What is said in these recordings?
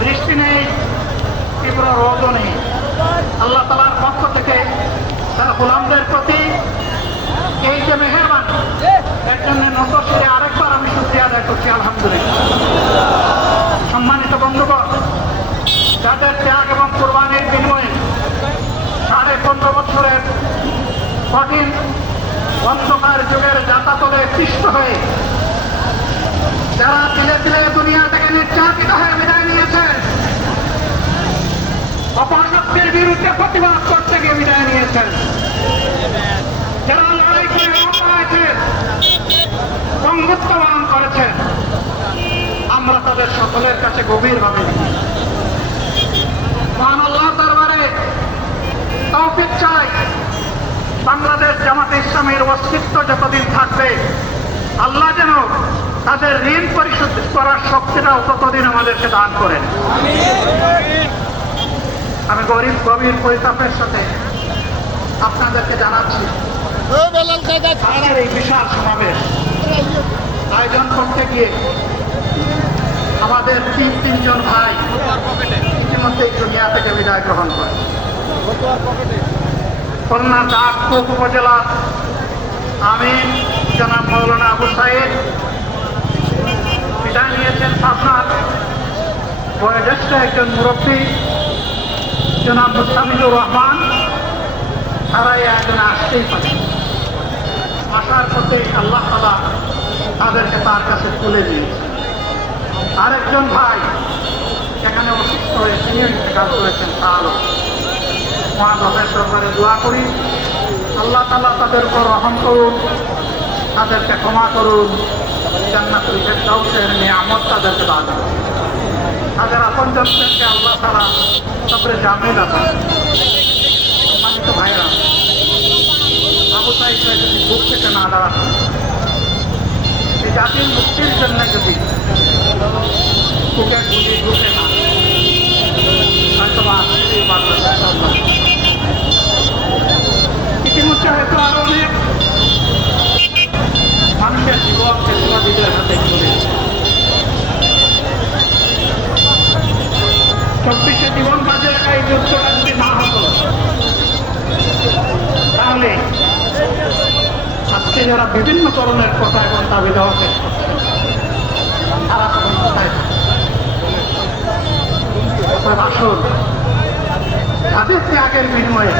বৃষ্টি নেই, তীব্র রোদও নেই। আল্লাহ তাআলার পক্ষ থেকে তার গোলামদের প্রতি এই যে মেহেরবান, এর জন্য নতশিরে আরেকবার আমি শুকরিয়া আদায় করছি, আলহামদুলিল্লাহ। সম্মানিত বন্ধুগণ, যাদের ত্যাগ এবং কোরবানির বিনিময়ে 15.5 বছরের কঠিন অন্ধকার যুগের যাতাতলে পিষ্ট হয়ে যারা ধীরে ধীরে দুনিয়া থেকে নির্যাতিত হয়ে বিদায় নিয়েছে, অপশক্তির বিরুদ্ধে প্রতিবাদ করতে গিয়ে বিদায় নিয়েছেন, যারা লড়াই করে হয়েছেন, বন্ধুত্ব বরণ করেছেন, আমরা তাদের সকলের কাছে গভীরভাবে মহান আল্লাহর দরবারে তৌফিক চাই। বাংলাদেশ জামাতে ইসলামের অস্তিত্ব যতদিন থাকবে, আল্লাহ যেন তাদের ঋণ পরিশোধ করার শক্তিটাও ততদিন আমাদেরকে দান করেন। আমি গভীর পরিতাপের সাথে আপনাদেরকে জানাচ্ছি, এই বিশাল সমাবেশ আয়োজন করতে গিয়ে আমাদের তিনজন ভাই ইতিমধ্যে দুনিয়া থেকে বিদায় গ্রহণ করে। খুলনা দাঁতপুর উপজেলা আমিন জনাব মৌলানা আবু সাইদ বিদায় নিয়েছেন। পাবনার বয়োজ্যেষ্ঠ একজন মুরব্বী জনাব মুস্তাফিজুর রহমান, তারা এই আয়োজনে আসতেই পারে। আসার পথে আল্লাহ তাআলা তাদেরকে তার কাছে তুলে দিয়েছে। আরেকজন ভাই সেখানে অসুস্থ হয়ে তিনি ইন্তেকাল করেছেন, তাহলে মহান রবের দরবারে দোয়া করি আল্লাহ তাআলা তাদের উপর রহম করুন, তাদেরকে ক্ষমা করুন, জান্নাতুল ফেরদাউসের নিয়ামত তাদেরকে দান করুন। তাদের আপনজনদেরকে আল্লাহ তাআলা সবরে জামিল আছেন। সম্মানিত ভাইরা, আবু সাইদ যদি বুক থেকে না দাঁড়াতেন, এই জাতির মুক্তির জন্য যদি বুকে গুলি ঢুকে না, হয়তো ইতিমধ্যে হয়তো আরো অনেক মানুষের জীবন চেতনাবিদের হাতে চলে 24 জীবন বাজে রাখা এই যুদ্ধটা যদি না হতো, তাহলে আজকে যারা বিভিন্ন ধরনের কথা এবং দাবি দেওয়া চেষ্টা করছেন, তারা তখন কোথায় আসুন তাদের ত্যাগের বিনিময়ে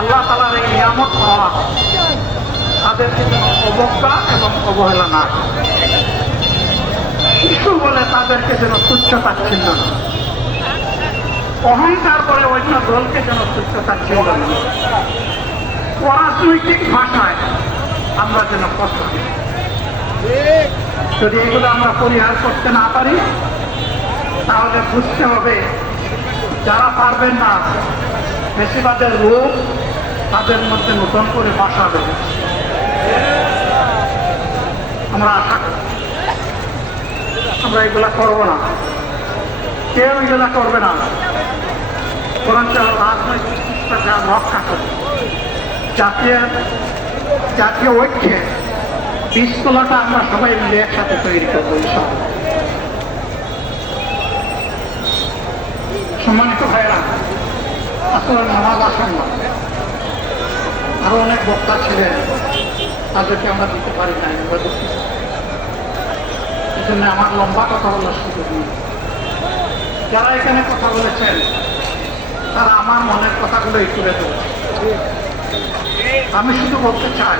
আল্লাহ তাআলার এই নিয়ামত পাওয়া তাদেরকে যেন অবজ্ঞা এবং অবহেলা না, শিশু বলে তাদেরকে যেন তুচ্ছ তাচ্ছিল্য না, অহংকার করে অন্য দলকে যেন তুচ্ছ তাচ্ছিল্য না, অরাজনৈতিক ভাষায় আমরা যেন কষ্ট দিই। যদি এগুলো আমরা পরিহার করতে না পারি, তাহলে বুঝতে হবে যারা পারবেন না, বেশিরভাগের রূপ তাদের মধ্যে নতুন করে বাসা দেবে। আমরা এগুলা করবো না, কেউ এগুলা করবে না, বরঞ্চ রাজনৈতিক শিষ্টাচার রক্ষা করবে। জাতীয় ঐক্যে বীজতলাটা আমরা সবাই মিলে একসাথে তৈরি করবো। সম্মানিত ভাইরা, আসলে নামাজ আসেন না, আরো অনেক বক্তা ছিলেন, তাদেরকে আমরা দিতে পারি নাই, আমরা দুঃখিত। এই জন্য আমার লম্বা কথা বলার সুযোগ নেই। যারা এখানে কথা বলেছেন তারা আমার মনের কথাগুলোই তুলে ধরেছে। আমি শুধু বলতে চাই,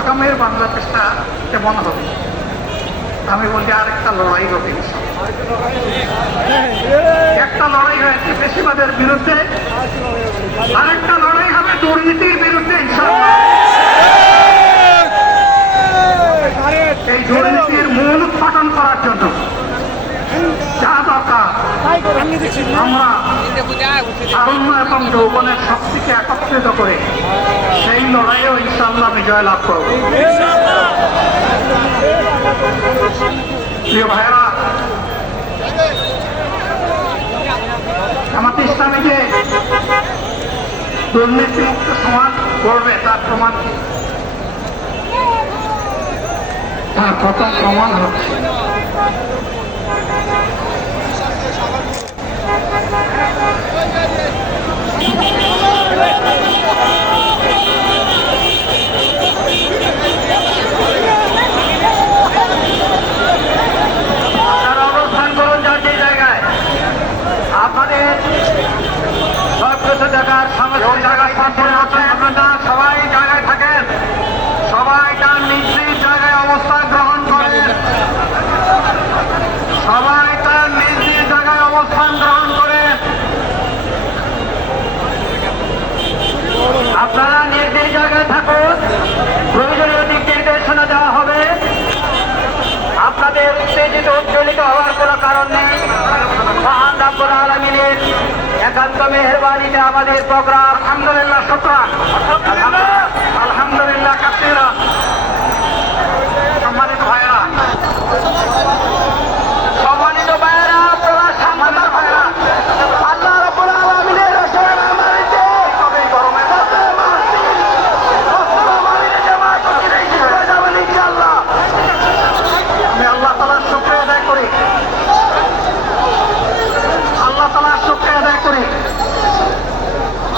আগামীর বাংলাদেশটা কেমন হবে, আমি বলি আরেকটা লড়াই হবে। একটা লড়াই হয়েছে বেশিবাদের বিরুদ্ধে, আরেকটা লড়াই হবে দুর্নীতির বিরুদ্ধে। এই দুর্নীতির মূল উৎপাদন করার জন্য যা দরকার, আমরা তারুণ্য এবং যৌবনের শক্তিকে একত্রিত করে সেই লড়াইয়েও ইনশাআল্লাহ বিজয় লাভ করব। প্রিয় ভাইয়েরা, জামাতে ইসলামী যে দুর্নীতিমুক্ত সমাজ করবে তার প্রমাণ কি? তার প্রথম প্রমাণ হচ্ছে আপনারা অবস্থান করুন যার যে জায়গায়। আপনাদের সব কিছু দেখার সবাই জায়গায় থাকেন, সবাই তার নিজ নিজ জায়গায় অবস্থান গ্রহণ করেন, সবাই তার নিজ নিজ জায়গায় অবস্থান গ্রহণ করেন। আপনারা নিজ নিজ জায়গায় থাকুন, প্রয়োজনীয় দিক নির্দেশনা দেওয়া হবে। আপনাদের উত্তেজিত উজ্জ্বলিত হওয়ার কোনো কারণ নেই। মহান রাব্বুল আলামিনের একান্ত মেহেরবানিতে আমাদের প্রোগ্রাম আলহামদুলিল্লাহ শুকরান আলহামদুলিল্লাহ কাসীরা। সম্মানিত ভাইরা, সম্মানিত ভাইরা, আপনারা সম্মানিত ভাইরা, আল্লাহ রাব্বুল আলামিনের রসুল আমাদেরকে তবে গরমে আমি আল্লাহ তাআলার শুকরিয়া আদায় করি, আল্লাহ তাআলার শুকরিয়া আদায় করি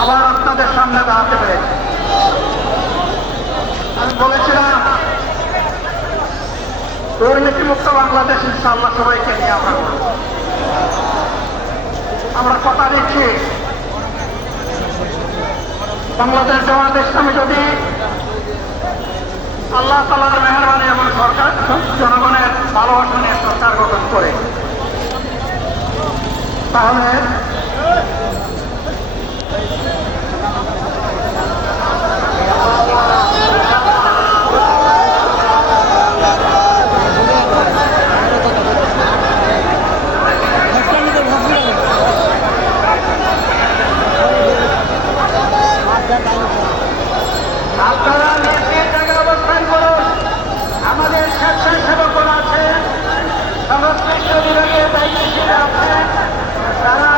আবার আপনাদের সামনে দাঁড়াতে পেরে। আমি বলেছিলাম দুর্নীতি মুক্ত বাংলাদেশ ইনশাআল্লাহ সবাইকে নিয়ে আমরা কথা দিচ্ছি। বাংলাদেশ জামাত ইসলামী যদি আল্লাহ তাআলার মেহেরবানি এবং সরকার জনগণের ভালোবাসা নিয়ে সরকার গঠন করে, তাহলে আপনারা নিজ নিজ জায়গায় অবস্থান করুন। আমাদের স্বেচ্ছাসেবকরা আছেন, সংশ্লিষ্ট বিভাগের দায়িত্বশীল আছেন, তারা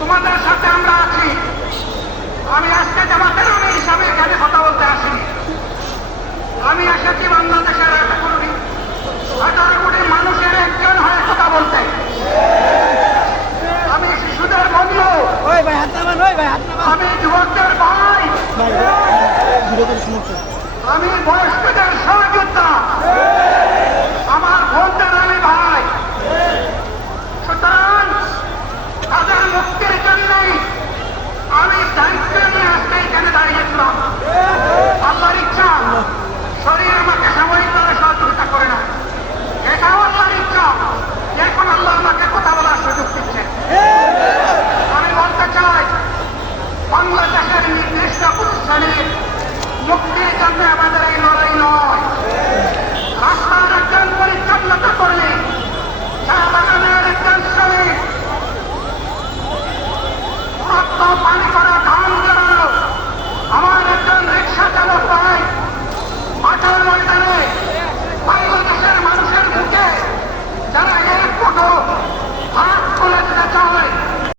তোমাদের সাথে আমরা আছি। আমি আজকে জামাতের আমির হিসাবে এখানে কথা বলতে আসিনি। আমি এসেছি বাংলাদেশের 18 কোটি মানুষের একজন হয়ে কথা বলতে। আমি শিশুদের বন্ধু, আমি যুবকদের ভাই, আমি বয়স্ক